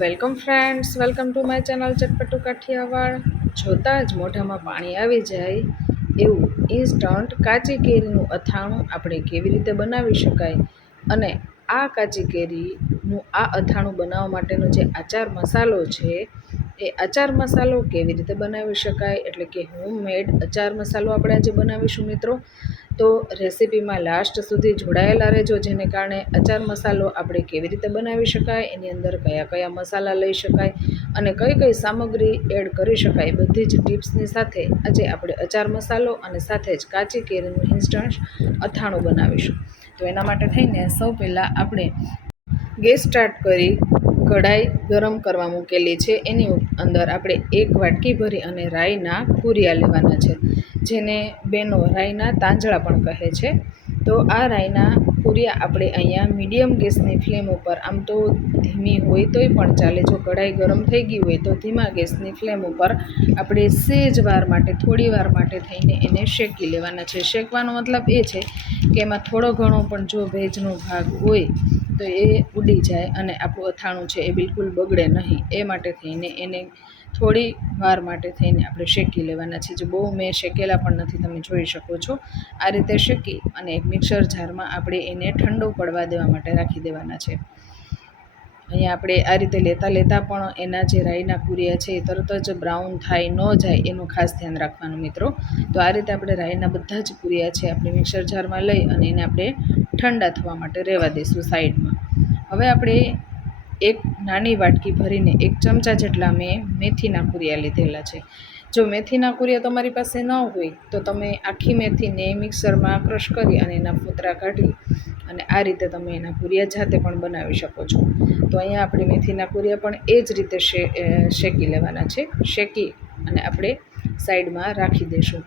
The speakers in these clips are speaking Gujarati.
Welcome friends, welcome to my channel Chatpatu Kathiyawad. જોતાં જ મોઢામાં પાણી આવી જાય એવું ઇન્સ્ટન્ટ કાચી કેરીનું અથાણું આપણે કેવી રીતે બનાવી શકાય અને આ કાચી કેરીનું આ અથાણું બનાવવા માટેનો જે આચાર મસાલો છે, એ આચાર મસાલો કેવી રીતે બનાવી શકાય? એટલે કે હોમમેડ અચાર મસાલો આપણે આજે બનાવીશું મિત્રો. તો રેસીપીમાં લાસ્ટ સુધી જોડાયેલા રહેજો, જેને કારણે અચાર મસાલો આપણે કેવી રીતે બનાવી શકાય, એની અંદર કયા કયા મસાલા લઈ શકાય અને કઈ કઈ સામગ્રી એડ કરી શકાય, બધી જ ટિપ્સની સાથે આજે આપણે અચાર મસાલો અને સાથે જ કાચી કેરીનું ઇન્સ્ટન્ટ અથાણું બનાવીશું. તો એના માટે થઈને સૌ પહેલાં આપણે ગેસ સ્ટાર્ટ કરી કઢાઈ ગરમ કરવા મૂકેલી છે. એની અંદર આપણે એક વાટકી ભરી અને રાઈના કુરિયા લેવાના છે, જેને બેનો રાઈના તાંજળા પણ કહે છે. તો આ રાઈના કુરિયા આપણે અહીંયા મીડિયમ ગેસની ફ્લેમ ઉપર, આમ તો ધીમી હોય તોય પણ ચાલે. જો કઢાઈ ગરમ થઈ ગઈ હોય તો ધીમા ગેસની ફ્લેમ ઉપર આપણે સેજ વાર માટે, થોડી વાર માટે થઈને એને શેકી લેવાના છે. શેકવાનો મતલબ એ છે કે એમાં થોડો ઘણો પણ જો ભેજનો ભાગ હોય તો એ ઉડી જાય અને આપણું અથાણું છે એ બિલકુલ બગડે નહીં. એ માટે થઈને એને થોડી વાર માટે થઈને આપણે શેકી લેવાના છે. જે બહુ મેં શેકેલા પણ નથી, તમે જોઈ શકો છો. આ રીતે શેકી અને એક મિક્સર જારમાં આપણે એને ઠંડો પડવા દેવા માટે રાખી દેવાના છે. અહીંયા આપણે આ રીતે લેતા લેતા પણ એના જે રાઈના કુરિયા છે એ તરત જ બ્રાઉન થાય ન જાય એનું ખાસ ધ્યાન રાખવાનું મિત્રો. તો આ રીતે આપણે રાઈના બધા જ કુરિયા છે આપણે મિક્સર જારમાં લઈ અને એને આપણે ઠંડા થવા માટે રહેવા દઈશું સાઈડમાં. હવે આપણે એક નાની વાટકી ભરીને એક ચમચા જેટલા મેં મેથીના કુરિયા લીધેલા છે. જો મેથીના કુરિયા તમારી પાસે ન હોય તો તમે આખી મેથીને મિક્સરમાં ક્રશ કરી અને એના ફોતરા કાઢી અને આ રીતે તમે એના પૂરિયા જાતે પણ બનાવી શકો છો. તો અહીંયા આપણે મેથીના પૂરિયા પણ એ જ રીતે શેકી લેવાના છે. શેકી અને આપણે સાઈડમાં રાખી દઈશું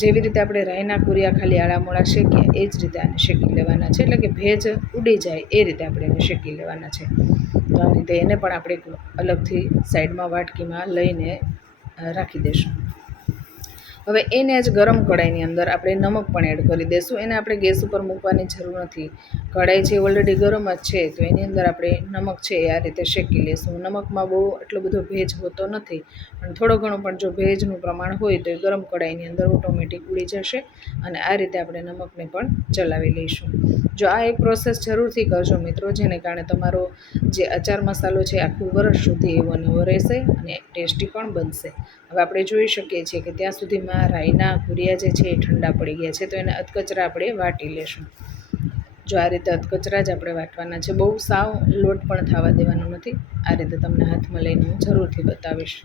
જેવી રીતે આપણે રાઈના પૂરિયા ખાલી આળામોળા શેકીએ, એ જ રીતે આને શેકી લેવાના છે. એટલે કે ભેજ ઉડી જાય, એ રીતે આપણે એને શેકી લેવાના છે. તો આ રીતે એને પણ આપણે અલગથી સાઈડમાં વાટકીમાં લઈને રાખી દઈશું હવે એને જ ગરમ કઢાઈની અંદર આપણે નમક પણ એડ કરી દઈશું. એને આપણે ગેસ ઉપર મૂકવાની જરૂર નથી. કઢાઈ છે ઓલરેડી ગરમ જ છે, તો એની અંદર આપણે નમક છે એ આ રીતે શેકી લઈશું. નમકમાં બહુ એટલો બધો ભેજ હોતો નથી, પણ થોડો ઘણો પણ જો ભેજનું પ્રમાણ હોય તો એ ગરમ કઢાઈની અંદર ઓટોમેટિક ઉડી જશે અને આ રીતે આપણે નમકને પણ ચલાવી લઈશું. જો આ એક પ્રોસેસ જરૂરથી કરજો મિત્રો, જેને કારણે તમારો જે અચાર મસાલો છે આખું વર્ષ સુધી એવો ને એવો રહેશે અને ટેસ્ટી પણ બનશે. હવે આપણે જોઈ શકીએ છીએ કે ત્યાં સુધીમાં રાઈના ભૂરિયા જે છે એ ઠંડા પડી ગયા છે, તો એને અધકચરા આપણે વાટી લેશું. જો આ રીતે અધકચરા જ આપણે વાટવાના છે, બહુ સાવ લોટ પણ થવા દેવાનો નથી. આ રીતે તમને હાથમાં લઈને હું જરૂરથી બતાવીશ.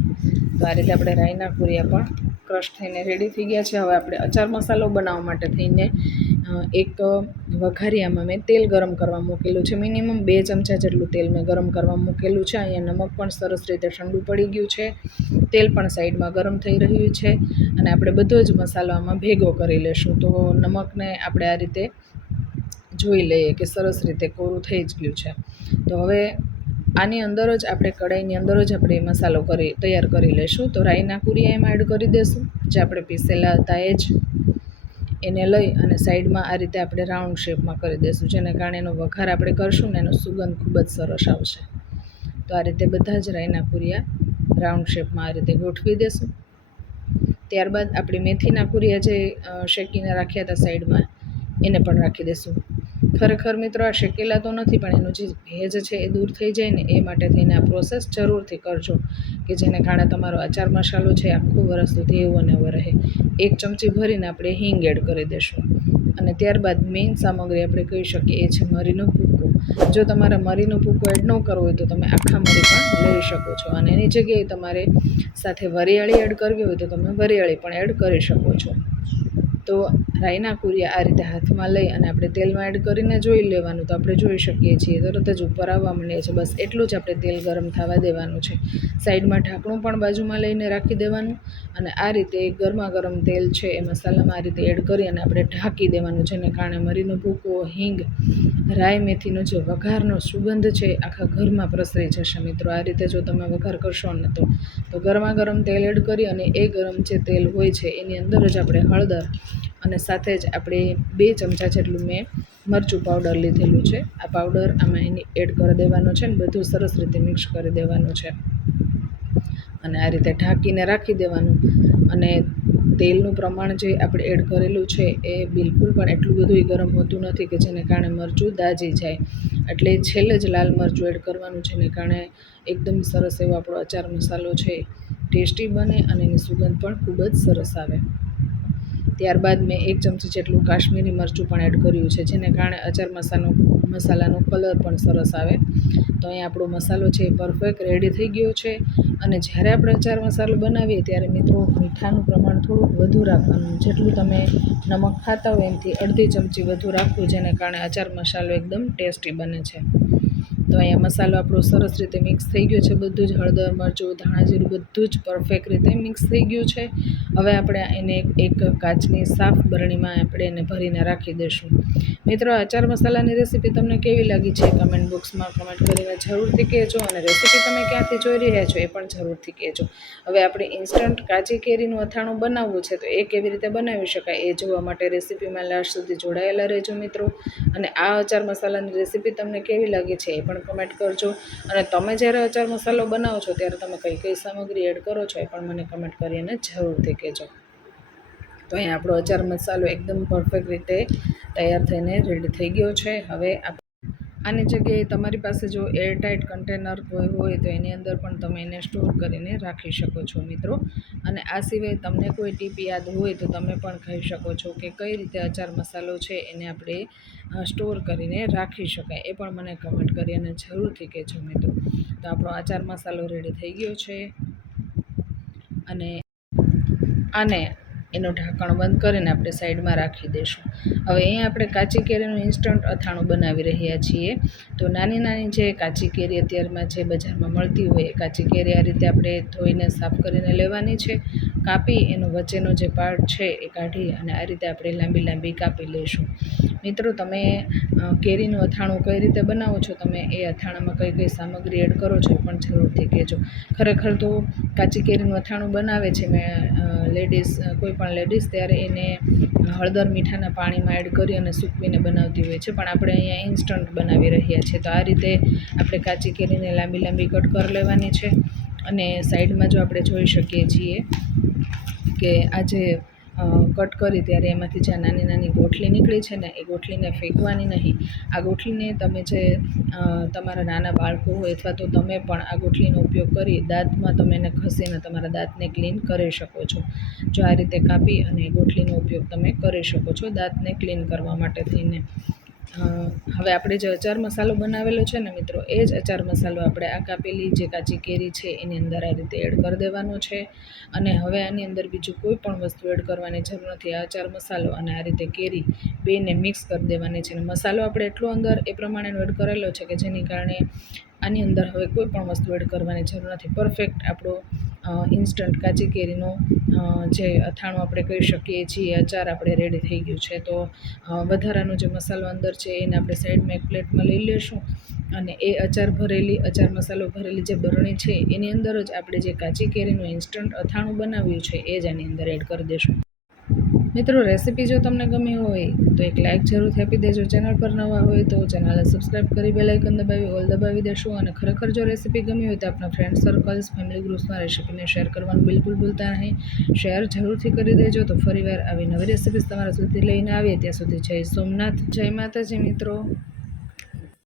તો આ રીતે આપણે રાઈના કુરિયા પણ ક્રશ થઈને રેડી થઈ ગયા છે. હવે આપણે અચાર મસાલો બનાવવા માટે થઈને એક વઘારિયામાં મેં તેલ ગરમ કરવા મૂકેલું છે. મિનિમમ બે ચમચા જેટલું તેલ મેં ગરમ કરવા મૂકેલું છે. અહીંયા નમક પણ સરસ રીતે ઠંડુ પડી ગયું છે. તેલ પણ સાઈડમાં ગરમ થઈ રહ્યું છે. અને આપણે બધો જ મસાલો આમાં ભેગો કરી લેશું. તો નમકને આપણે આ રીતે જોઈ લઈએ કે સરસ રીતે કોરું થઈ જ ગયું છે. તો હવે આની અંદર જ આપણે કઢાઈની અંદર જ આપણે મસાલો કરી, તૈયાર કરી લઈશું. તો રાઈના કુરિયા એમાં એડ કરી દઈશું જે આપણે પીસેલા હતા એ જ. એને લઈ અને સાઈડમાં આ રીતે આપણે રાઉન્ડ શેપમાં કરી દઈશું જેને કારણે એનો વઘાર આપણે કરશું ને એનો સુગંધ ખૂબ જ સરસ આવશે. તો આ રીતે બધા જ રાઈના કુરિયા રાઉન્ડ શેપમાં આ રીતે ગોઠવી દેશું. ત્યારબાદ આપણે મેથીના કુરિયા જે શેકીને રાખ્યા હતા સાઈડમાં, એને પણ રાખી દઈશું ખરેખર મિત્રો, આ શેકેલા તો નથી, પણ એનું જે ભેજ છે એ દૂર થઈ જાય ને, એ માટે થઈને આ પ્રોસેસ જરૂરથી કરજો, કે જેને કારણે તમારો અચાર મસાલો છે આખું વરસ સુધી એવો ને એવો રહે. એક ચમચી ભરીને આપણે હિંગ એડ કરી દઈશું અને ત્યારબાદ મેઇન સામગ્રી આપણે કહી શકીએ, એ છે મરીનો ભૂકો. જો તમારે મરીનો ભૂકો એડ ન કરવો હોય તો તમે આખા મરી પણ લઈ શકો છો. અને એની જગ્યાએ તમારે સાથે વરિયાળી એડ કરવી હોય તો તમે વરિયાળી પણ એડ કરી શકો છો. તો રાઈના કુરિયા આ રીતે હાથમાં લઈ અને આપણે તેલમાં એડ કરીને જોઈ લેવાનું. તો આપણે જોઈ શકીએ છીએ, તરત જ ઉપર આવવા માંડીએ છે. બસ એટલું જ આપણે તેલ ગરમ થવા દેવાનું છે. સાઈડમાં ઢાંકણું પણ બાજુમાં લઈને રાખી દેવાનું અને આ રીતે ગરમા ગરમ તેલ છે એ મસાલામાં આ રીતે એડ કરી અને આપણે ઢાંકી દેવાનું, જેને કારણે મરીનો ભૂકો, હિંગ, રાઈ મેથીનો જે વઘારનો સુગંધ છે આખા ઘરમાં પ્રસરી જશે. મિત્રો, આ રીતે જો તમે વઘાર કરશો ને તો ગરમા ગરમ તેલ એડ કરી અને એ ગરમ જે તેલ હોય છે એની અંદર જ આપણે હળદર અને સાથે જ આપણે બે ચમચા જેટલું મેં મરચું પાવડર લીધેલું છે. આ પાવડર આમાં એની એડ કરી દેવાનો છે ને બધું સરસ રીતે મિક્સ કરી દેવાનું છે. અને આ રીતે ઢાંકીને રાખી દેવાનું. અને તેલનું પ્રમાણ જે આપણે એડ કરેલું છે એ બિલકુલ પણ એટલું બધું ગરમ હોતું નથી કે જેને કારણે મરચું દાજી જાય. એટલે છેલ્લે જ લાલ મરચું એડ કરવાનું છે એને કારણે એકદમ સરસ એવો આપણો અચાર મસાલો છે ટેસ્ટી બને અને એની સુગંધ પણ ખૂબ જ સરસ આવે. ત્યારબાદ મેં એક ચમચી જેટલું કાશ્મીરી મરચું પણ એડ કર્યું છે, જેને કારણે અચાર મસાનો, મસાલાનો કલર પણ સરસ આવે. તો અહીં આપણો મસાલો છે એ પરફેક્ટ રેડી થઈ ગયો છે. અને જ્યારે આપણે અચાર મસાલો બનાવીએ ત્યારે મિત્રો મીઠાનું પ્રમાણ થોડુંક વધુ રાખવાનું. જેટલું તમે નમક ખાતા હોય એનાથી અડધી ચમચી વધુ રાખવું, જેને કારણે અચાર મસાલો એકદમ ટેસ્ટી બને છે. તો અહીંયા મસાલો આપણો સરસ રીતે મિક્સ થઈ ગયો છે. બધું જ હળદર, મરચું, ધાણા જીરું, બધું જ પરફેક્ટ રીતે મિક્સ થઈ ગયું છે. હવે આપણે એને એક કાચની સાફ બરણીમાં આપણે એને ભરીને રાખી દઈશું. મિત્રો, અચાર મસાલાની રેસીપી તમને કેવી લાગી છે? કમેન્ટ બોક્સમાં કમેન્ટ કરીને જરૂરથી કહેજો અને રેસીપી તમે ક્યાંથી જોઈ રહ્યા છો એ પણ જરૂરથી કહેજો. હવે આપણે ઇન્સ્ટન્ટ કાચી કેરીનું અથાણું બનાવવું છે તો એ કેવી રીતે બનાવી શકાય એ જોવા માટે રેસીપીમાં લાસ્ટ સુધી જોડાયેલા રહેજો મિત્રો. અને આ અચાર મસાલાની રેસીપી તમને કેવી લાગે છે એ પણ કમેન્ટ કરજો. અને તમે જ્યારે અચાર મસાલો બનાવો છો, ત્યારે તમે કઈ કઈ સામગ્રી એડ કરો છો, એ પણ મને કમેન્ટ કરીને જરૂરથી કહેજો. તો અહીં આપણો અચાર મસાલો એકદમ પરફેક્ટ રીતે તૈયાર થઈને રેડી થઈ ગયો છે. હવે આની જગ્યાએ તમારી પાસે જો એરટાઇટ કન્ટેનર કોઈ હોય તો એની અંદર પણ તમે એને સ્ટોર કરીને રાખી શકો છો મિત્રો. અને આ સિવાય તમને કોઈ ટીપ યાદ હોય તો તમે પણ કહી શકો છો કે કઈ રીતે અચાર મસાલો છે એને આપણે સ્ટોર કરીને રાખી શકાય એ પણ મને કમેન્ટ કરી અને જરૂરથી કહેજો મિત્રો. તો આપણો અચાર મસાલો રેડી થઈ ગયો છે. અને આને એનું ઢાંકણ બંધ કરીને આપણે સાઈડમાં રાખી દઈશું. હવે અહીંયા આપણે કાચી કેરીનું ઇન્સ્ટન્ટ અથાણું બનાવી રહ્યા છીએ. તો નાની નાની જે કાચી કેરી અત્યારમાં જે બજારમાં મળતી હોય એ કાચી કેરી આ રીતે આપણે ધોઈને સાફ કરીને લેવાની છે. કાપી એનો વચ્ચેનો જે પાર્ટ છે એ કાઢી અને આ રીતે આપણે લાંબી લાંબી કાપી લઈશું. મિત્રો, તમે કેરીનું અથાણું કઈ રીતે બનાવો છો? તમે એ અથાણામાં કઈ કઈ સામગ્રી એડ કરો છો એ પણ જરૂરથી કહેજો. ખરેખર તો કાચી કેરીનું અથાણું બનાવે છે મેં લેડીઝ કોઈ પણ લેડીઝ, ત્યારે એને હળદર મીઠાના પાણીમાં એડ કરી અને સૂકવીને બનાવતી હોય છે. પણ આપણે અહીંયા ઇન્સ્ટન્ટ બનાવી રહ્યા છીએ. તો આ રીતે આપણે કાચી કેરીને લાંબી લાંબી કટ કરી લેવાની છે. અને સાઈડમાં જો આપણે જોઈ શકીએ છીએ કે આ જે કટ કરી ત્યારે એમાંથી જે નાની નાની ગોઠલી નીકળી છે ને, એ ગોઠલીને ફેંકવાની નહીં. આ ગોઠલીને તમે જે તમારા નાના બાળકો હોય અથવા તો તમે પણ આ ગોઠલીનો ઉપયોગ કરી દાંતમાં તમે એને ઘસીને તમારા દાંતને ક્લીન કરી શકો છો. જો આ રીતે કાપી અને ગોઠલીનો ઉપયોગ તમે કરી શકો છો દાંતને ક્લીન કરવા માટે થઈને હવે આપણે જે અચાર મસાલો બનાવેલો છે ને મિત્રો, એ જ અચાર મસાલો આપણે આ કાપેલી જે કાચી કેરી છે એની અંદર આ રીતે એડ કરી દેવાનો છે. અને હવે આની અંદર બીજું કોઈ પણ વસ્તુ એડ કરવાની જરૂર નથી. આ અચાર મસાલો અને આ રીતે કેરી બેને મિક્સ કરી દેવાની છે. અને મસાલો આપણે એટલો અંદર એ પ્રમાણેનો એડ કરેલો છે કે જેની કારણે આની અંદર હવે કોઈ પણ વસ્તુ એડ કરવાની જરૂર નથી. પરફેક્ટ આપણો ઇન્સ્ટન્ટ કાચી કેરીનો જે અથાણું આપણે કહી શકીએ છીએ, અચાર આપણે રેડી થઈ ગયું છે. તો વધારાનો જે મસાલો અંદર છે એને આપણે સાઈડમાં એક પ્લેટમાં લઈ લઈશું અને એ અચાર ભરેલી, અચાર મસાલો ભરેલી જે બરણી છે એની અંદર જ આપણે જે કાચી કેરીનું ઇન્સ્ટન્ટ અથાણું બનાવ્યું છે એ જ આની અંદર એડ કરી દઈશું મિત્રો રેસીપી જો તમને ગમી હોય તો એક લાઇક જરૂરથી આપી દેજો. ચેનલ પર નવા હોય તો ચેનલને સબસ્ક્રાઈબ કરી બે લાઇકન દબાવી ઓલ દબાવી દેશો અને ખરેખર જો રેસીપી ગમી હોય તો આપણા ફ્રેન્ડ સર્કલ્સ ફેમિલી ગ્રુપ્સમાં રેસીપીને શેર કરવાનું બિલકુલ ભૂલતા નહીં. શેર જરૂરથી કરી દેજો તો ફરીવાર આવી નવી રેસીપીસ તમારા સુધી લઈને આવીએ. ત્યાં સુધી જય સોમનાથ, જય માતાજી મિત્રો.